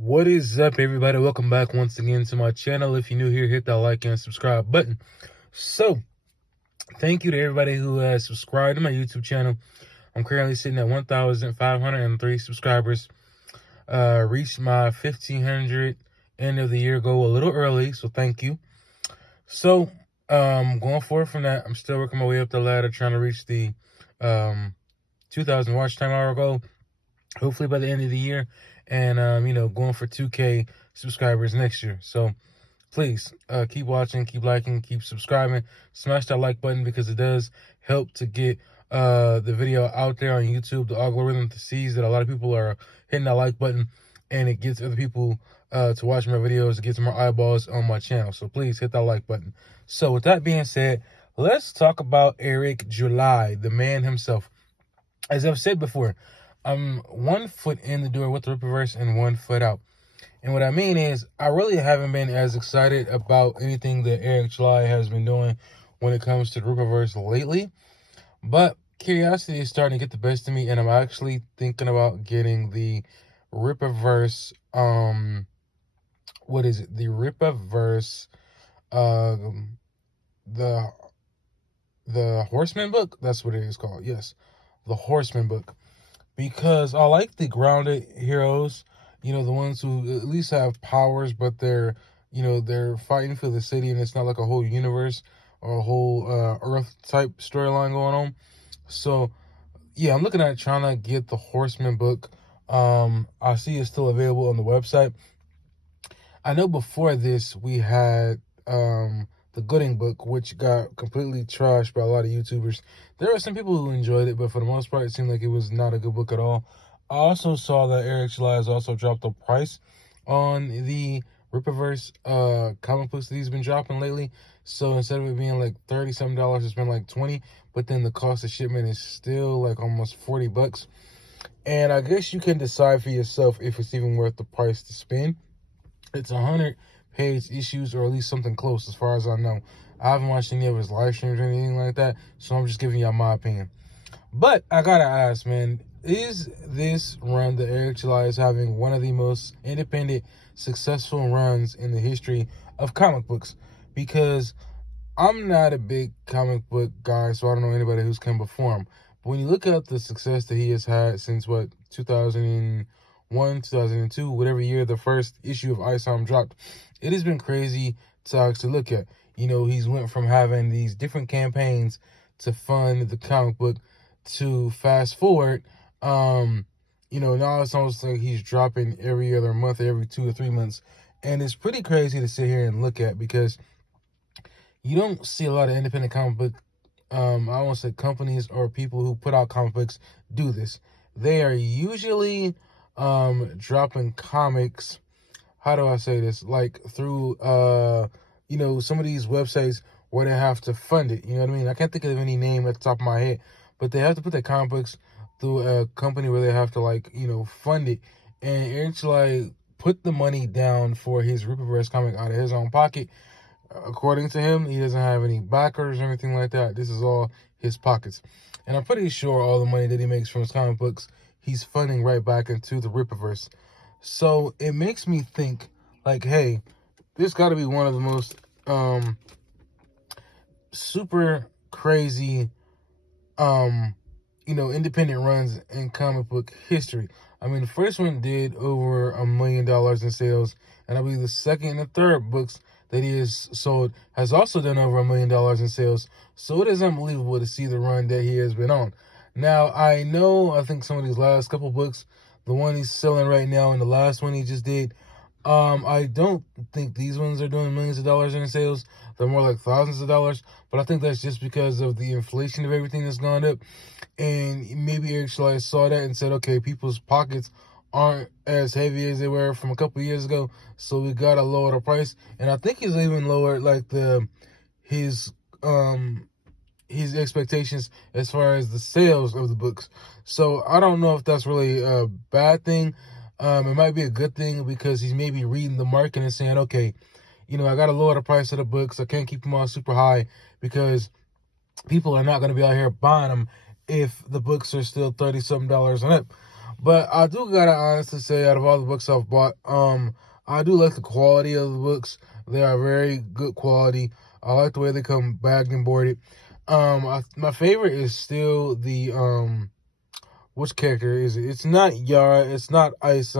What is up, everybody? Welcome back once again to my channel. If you're new here, hit that like and subscribe button. So, thank you to everybody who has subscribed to my YouTube channel. I'm currently sitting at 1,503 subscribers. Reached my 1,500 end of the year goal a little early, so thank you. So, going forward from that, I'm still working my way up the ladder, trying to reach the 2,000 watch time hour goal, hopefully by the end of the year, and going for 2K subscribers next year. So please keep watching, keep liking, keep subscribing, smash that like button because it does help to get the video out there on YouTube. The algorithm sees that a lot of people are hitting that like button, and it gets other people to watch my videos. It gets more eyeballs on my channel. So please hit that like button. So with that being said, let's talk about Eric July, the man himself. As I've said before, I'm 1 foot in the door with the Rippaverse and 1 foot out. And what I mean is, I really haven't been as excited about anything that Eric July has been doing when it comes to the Rippaverse lately. But curiosity is starting to get the best of me, and I'm actually thinking about getting the Rippaverse, what is it? The Rippaverse, the Horseman book? That's what it is called, yes. The Horseman book. Because I like the grounded heroes, the ones who at least have powers, but they're fighting for the city, and it's not like a whole universe or a whole Earth type storyline going on. So, yeah, I'm looking at trying to get the Horseman book. I see it's still available on the website. I know before this we had the Gooding book, which got completely trashed by a lot of YouTubers. There were some people who enjoyed it, but for the most part, it seemed like it was not a good book at all. I also saw that Eric July has also dropped the price on the Rippaverse comic books that he's been dropping lately. So instead of it being like $30-something, it's been like $20, but then the cost of shipment is still like almost $40. And I guess you can decide for yourself if it's even worth the price to spend. It's 100-page issues, or at least something close, as far as I know. I haven't watched any of his live streams or anything like that, so I'm just giving y'all my opinion. But I gotta ask, man, is this run that Eric July is having one of the most independent, successful runs in the history of comic books? Because I'm not a big comic book guy, so I don't know anybody who's come before him. But when you look at the success that he has had since, 2001, 2002, whatever year the first issue of Ice dropped, it has been crazy to actually look at. He's went from having these different campaigns to fund the comic book to fast forward. Now it's almost like he's dropping every other month, every 2 or 3 months. And it's pretty crazy to sit here and look at, because you don't see a lot of independent comic book, I won't say companies or people who put out comic books do this. They are usually dropping comics, how do I say this, like through some of these websites where they have to fund it. You know what I mean? I can't think of any name at the top of my head, but they have to put their comic books through a company where they have to fund it. And Eric July put the money down for his Rippaverse comic out of his own pocket. According to him, he doesn't have any backers or anything like that. This is all his pockets. And I'm pretty sure all the money that he makes from his comic books, he's funding right back into the Rippaverse. So it makes me think, like, hey, this got to be one of the most super crazy, independent runs in comic book history. I mean, the first one did over $1 million in sales, and I believe the second and the third books that he has sold has also done over $1 million in sales. So it is unbelievable to see the run that he has been on. Now, I think some of these last couple books, the one he's selling right now and the last one he just did, I don't think these ones are doing millions of dollars in sales. They're more like thousands of dollars. But I think that's just because of the inflation of everything that's gone up. And maybe Eric July saw that and said, okay, people's pockets aren't as heavy as they were from a couple years ago, so we gotta lower the price. And I think he's even lowered like his expectations as far as the sales of the books. So I don't know if that's really a bad thing. It might be a good thing, because he's maybe reading the market and saying, okay, I gotta lower the price of the books. I can't keep them all super high, because people are not going to be out here buying them if the books are still $30-something and up. But I do gotta honestly say, out of all the books I've bought, I do like the quality of the books. They are very good quality. I like the way they come bagged and boarded. My favorite is still the which character is it? It's not Yara. It's not Ice.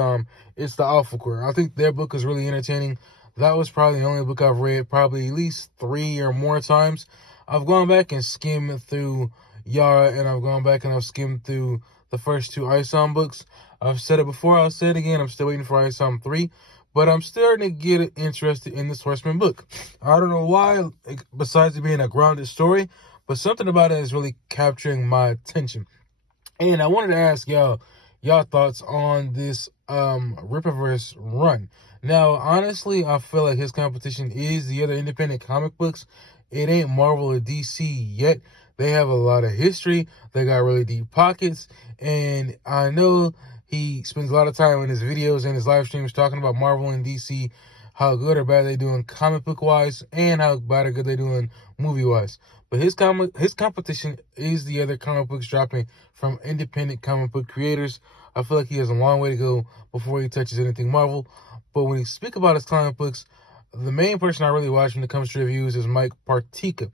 It's the Alpha Core. I think their book is really entertaining. That was probably the only book I've read probably at least 3 or more times. I've gone back and skimmed through Yara, and I've gone back and I've skimmed through the first 2 Isom books. I've said it before. I'll say it again. I'm still waiting for Isom 3, but I'm starting to get interested in this Horseman book. I don't know why, besides it being a grounded story, but something about it is really capturing my attention. And I wanted to ask y'all thoughts on this Rippaverse run. Now, honestly, I feel like his competition is the other independent comic books. It ain't Marvel or DC yet. They have a lot of history. They got really deep pockets. And I know he spends a lot of time in his videos and his live streams talking about Marvel and DC, how good or bad they doing comic book wise, and how bad or good they doing movie wise. But his competition is the other comic books dropping from independent comic book creators. I feel like he has a long way to go before he touches anything Marvel. But when he speak about his comic books, the main person I really watch when it comes to reviews is Mike Partika.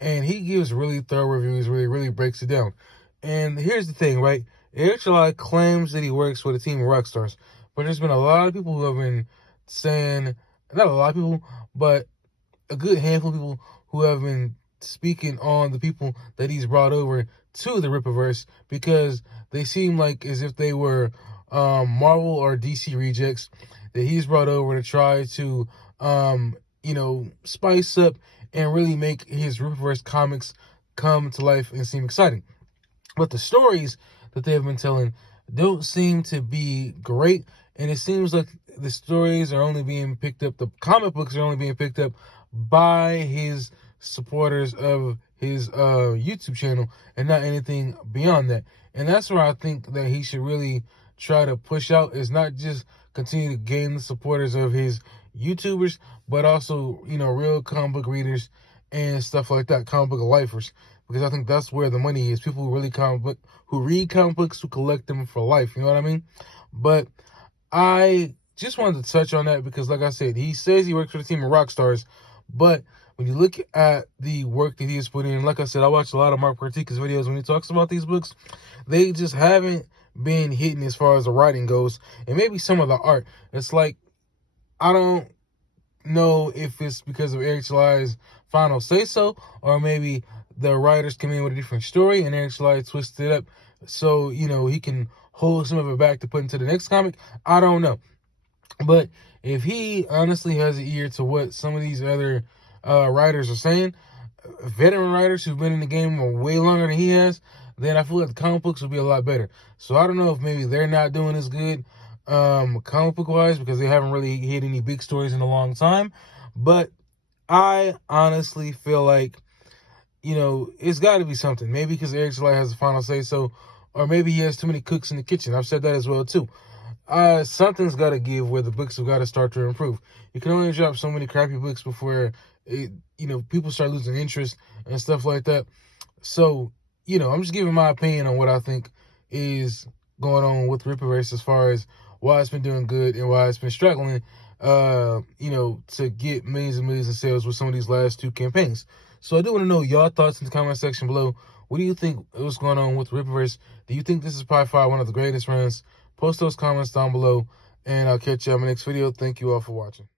And he gives really thorough reviews, really breaks it down. And here's the thing, right? Eric July claims that he works with a team of rock stars. But there's been a lot of people who have been saying, not a lot of people, but a good handful of people who have been speaking on the people that he's brought over to the Rippaverse, because they seem like as if they were Marvel or DC rejects that he's brought over to try to spice up and really make his Rippaverse comics come to life and seem exciting. But the stories that they have been telling don't seem to be great, and it seems like the stories are only being picked up, the comic books are only being picked up by his supporters of his YouTube channel and not anything beyond that. And that's where I think that he should really try to push out, is not just continue to gain the supporters of his YouTubers, but also, real comic book readers and stuff like that, comic book lifers. Because I think that's where the money is. People who read comic books, who collect them for life. You know what I mean? But I just wanted to touch on that because, like I said, he says he works for the team of rock stars, but when you look at the work that he has put in, like I said, I watch a lot of Mark Partika's videos when he talks about these books. They just haven't been hitting as far as the writing goes, and maybe some of the art. It's like, I don't know if it's because of Eric July's final say-so, or maybe the writers come in with a different story and Eric July twists it up so, he can hold some of it back to put into the next comic. I don't know. But if he honestly has an ear to what some of these other writers are saying, veteran writers who've been in the game way longer than he has, then I feel like the comic books will be a lot better. So I don't know if maybe they're not doing as good comic book wise because they haven't really hit any big stories in a long time. But I honestly feel like, it's got to be something. Maybe because Eric July has the final say so, or maybe he has too many cooks in the kitchen. I've said that as well too. Something's got to give where the books have got to start to improve. You can only drop so many crappy books before people start losing interest and stuff like that. So, I'm just giving my opinion on what I think is going on with Rippaverse as far as why it's been doing good and why it's been struggling, to get millions and millions of sales with some of these last 2 campaigns. So I do want to know your thoughts in the comment section below. What do you think was going on with Rippaverse? Do you think this is probably far one of the greatest runs? Post those comments down below, and I'll catch you on my next video. Thank you all for watching.